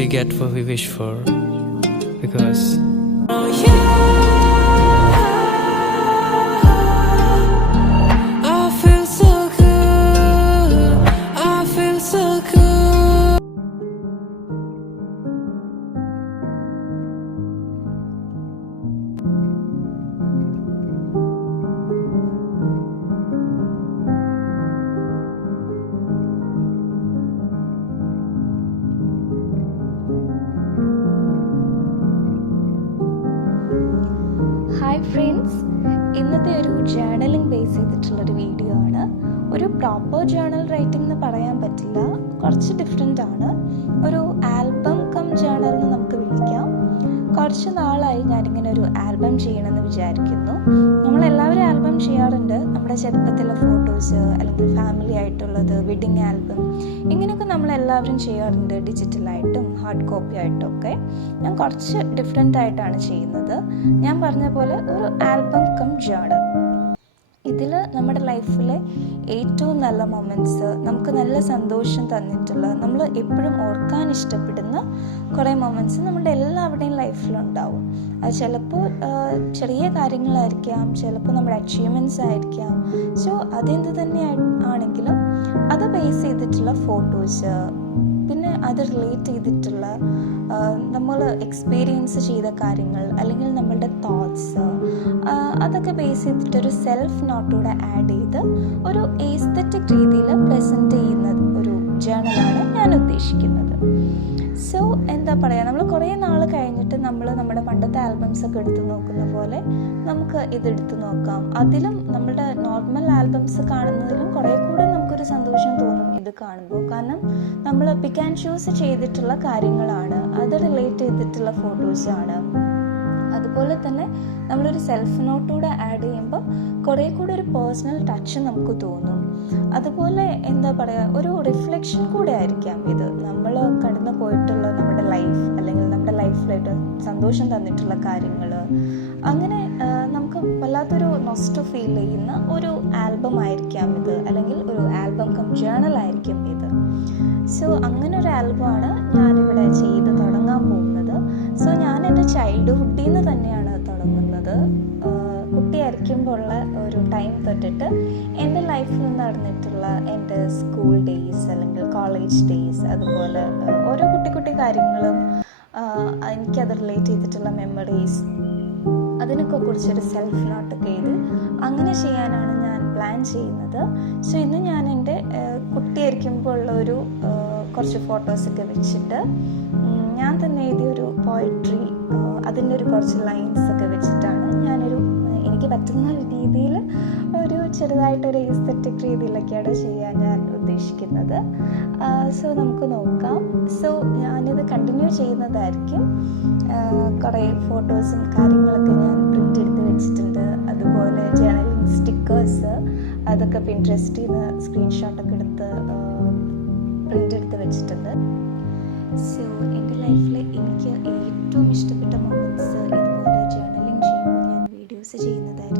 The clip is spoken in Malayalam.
we get what we wish for, because hi friends, ഇന്നത്തെ ഒരു ജേർണലിംഗ് ബേസ് ചെയ്തിട്ടുള്ളൊരു വീഡിയോ ആണ്. ഒരു പ്രോപ്പർ ജേർണൽ റൈറ്റിംഗ് എന്ന് പറയാൻ പറ്റില്ല, കുറച്ച് ഡിഫറെൻ്റ് ആണ്. ഒരു ആൽബം കം ജേർണൽ എന്ന് നമുക്ക് വിളിക്കാം. കുറച്ച് നാളായി ഞാനിങ്ങനെ ഒരു ആൽബം ചെയ്യണമെന്ന് വിചാരിക്കുന്നു. നമ്മളെല്ലാവരും ആൽബം ചെയ്യാറുണ്ട്, നമ്മുടെ ചെറുപ്പത്തിലെ ഫോട്ടോസ് അല്ലെങ്കിൽ ഫാമിലി ആയിട്ടുള്ളത്, വെഡിങ് ആൽബം, ഇങ്ങനെയൊക്കെ നമ്മളെല്ലാവരും ചെയ്യാറുണ്ട്, ഡിജിറ്റലായിട്ടും ഹാർഡ് കോപ്പി ആയിട്ടും ഒക്കെ. ഞാൻ കുറച്ച് ഡിഫറെൻ്റ് ആയിട്ടാണ് ചെയ്യുന്നത്. ഞാൻ പറഞ്ഞ പോലെ ഒരു ആൽബം കം ജേർണൽ. ഇതിൽ നമ്മുടെ ലൈഫിലെ ഏറ്റവും നല്ല മൊമെൻറ്റ്സ്, നമുക്ക് നല്ല സന്തോഷം തന്നിട്ടുള്ള, നമ്മൾ എപ്പോഴും ഓർക്കാൻ ഇഷ്ടപ്പെടുന്ന കുറേ മൊമെൻറ്റ്സ് നമ്മുടെ എല്ലാവരുടെയും ലൈഫിലുണ്ടാവും. അത് ചിലപ്പോൾ ചെറിയ കാര്യങ്ങളായിരിക്കാം, ചിലപ്പോൾ നമ്മുടെ അച്ചീവ്മെൻറ്റ്സ് ആയിരിക്കാം. സോ അതെന്ത് തന്നെ ആണെങ്കിലും അത് ബേസ് ചെയ്തിട്ടുള്ള ഫോട്ടോസ്, പിന്നെ അത് റിലേറ്റ് ചെയ്തിട്ടുള്ള നമ്മൾ എക്സ്പീരിയൻസ് ചെയ്ത കാര്യങ്ങൾ അല്ലെങ്കിൽ നമ്മളുടെ തോട്ട്സ്, അതൊക്കെ ബേസ് ചെയ്തിട്ടൊരു സെൽഫ് നോട്ടൂടെ ആഡ് ചെയ്ത് ഒരു എസ്തെറ്റിക് രീതിയിൽ പ്രസൻറ്റ് ചെയ്യുന്ന ഒരു ജേർണലാണ് ഞാൻ ഉദ്ദേശിക്കുന്നത്. സോ എന്താ പറയുക, നമ്മൾ കുറേ നാൾ കഴിഞ്ഞിട്ട് നമ്മൾ നമ്മുടെ പണ്ടത്തെ ആൽബംസ് ഒക്കെ എടുത്ത് നോക്കുന്ന പോലെ നമുക്ക് ഇതെടുത്ത് നോക്കാം. അതിലും നമ്മുടെ നോർമൽ ആൽബംസ് കാണുന്നതിലും കുറേ കൂടെ നമുക്കൊരു സന്തോഷം തോന്നും ഇത് കാണുമ്പോൾ. കാരണം നമ്മൾ പിക്ക് ആൻഡ് ചൂസ് ചെയ്തിട്ടുള്ള കാര്യങ്ങളാണ്, അത് റിലേറ്റ് ചെയ്തിട്ടുള്ള ഫോട്ടോസാണ്. അതുപോലെ തന്നെ നമ്മളൊരു സെൽഫ് നോട്ടൂടെ ആഡ് ചെയ്യുമ്പോൾ കുറേ കൂടെ ഒരു പേഴ്സണൽ ടച്ച് നമുക്ക് തോന്നും. അതുപോലെ എന്താ പറയുക, ഒരു റിഫ്ലക്ഷൻ കൂടെ ആയിരിക്കാം ഇത്. നമ്മൾ കടന്നു പോയിട്ടുള്ള നമ്മുടെ ലൈഫ് അല്ലെങ്കിൽ നമ്മുടെ ലൈഫിലായിട്ട് സന്തോഷം തന്നിട്ടുള്ള കാര്യങ്ങൾ, അങ്ങനെ നമുക്ക് വല്ലാത്തൊരു നൊസ്റ്റു ഫീൽ ചെയ്യുന്ന ഒരു ആൽബം ആയിരിക്കാം ഇത്, അല്ലെങ്കിൽ ഒരു ആൽബം കം ജേർണൽ ആയിരിക്കും ഇത്. സോ അങ്ങനെ ഒരു ആൽബമാണ് ഞാനിവിടെ ചെയ്ത് തുടങ്ങാൻ പോകുന്നത്. സോ ഞാൻ എൻ്റെ ചൈൽഡ്ഹുഡിൽ നിന്ന് തന്നെയാണ് തുടങ്ങുന്നത്. കുട്ടിയായിരിക്കുമ്പോൾ ഉള്ള ഒരു ടൈം തൊട്ടിട്ട് എൻ്റെ ലൈഫിൽ നടന്നിട്ടുള്ള എൻ്റെ സ്കൂൾ ഡേയ്സ് അല്ലെങ്കിൽ കോളേജ് ഡേയ്സ്, അതുപോലെ ഓരോ കുട്ടി കുട്ടി കാര്യങ്ങളും എനിക്കത് റിലേറ്റ് ചെയ്തിട്ടുള്ള മെമ്മറീസ്, അതിനൊക്കെ കുറിച്ചൊരു സെൽഫ് നോട്ടൊക്കെ ചെയ്ത് അങ്ങനെ ചെയ്യാനാണ് ഞാൻ പ്ലാൻ ചെയ്യുന്നത്. സോ ഇന്ന് ഞാൻ എൻ്റെ കുട്ടിയായിരിക്കുമ്പോൾ ഉള്ള ഒരു കുറച്ച് ഫോട്ടോസൊക്കെ വെച്ചിട്ട് ഞാൻ തന്നെ എഴുതിയൊരു പോയട്രി, അതിൻ്റെ ഒരു കുറച്ച് ലൈൻസൊക്കെ വെച്ചിട്ടാണ് ഞാനൊരു എനിക്ക് പറ്റുന്ന രീതിയിൽ ഒരു ചെറുതായിട്ടൊരു എസ്തെറ്റിക് രീതിയിലൊക്കെയാണ് ചെയ്യാൻ ഞാൻ ഉദ്ദേശിക്കുന്നത്. സോ നമുക്ക് നോക്കാം. സോ ഞാനിത് കണ്ടിന്യൂ ചെയ്യുന്നതായിരിക്കും. കുറേ ഫോട്ടോസും കാര്യങ്ങളൊക്കെ ഞാൻ പ്രിൻ്റ് എടുത്ത് വെച്ചിട്ടുണ്ട്. അതുപോലെ ജേർണലിംഗ് സ്റ്റിക്കേഴ്സ്, അതൊക്കെ പിൻട്രസ്റ്റിൽ നിന്ന് സ്ക്രീൻഷോട്ടൊക്കെ എടുത്ത് പ്രിൻ്റ് എടുത്ത് വെച്ചിട്ടുണ്ട്. സോ എൻ്റെ ലൈഫിൽ എനിക്ക് ഏറ്റവും ഇഷ്ടപ്പെട്ട മൊമെൻറ്റ്സ് ഇതുപോലെ ജേർണലിംഗ് ചെയ്യുമ്പോൾ ഞാൻ വീഡിയോസ് ചെയ്യുന്നതായിരിക്കും.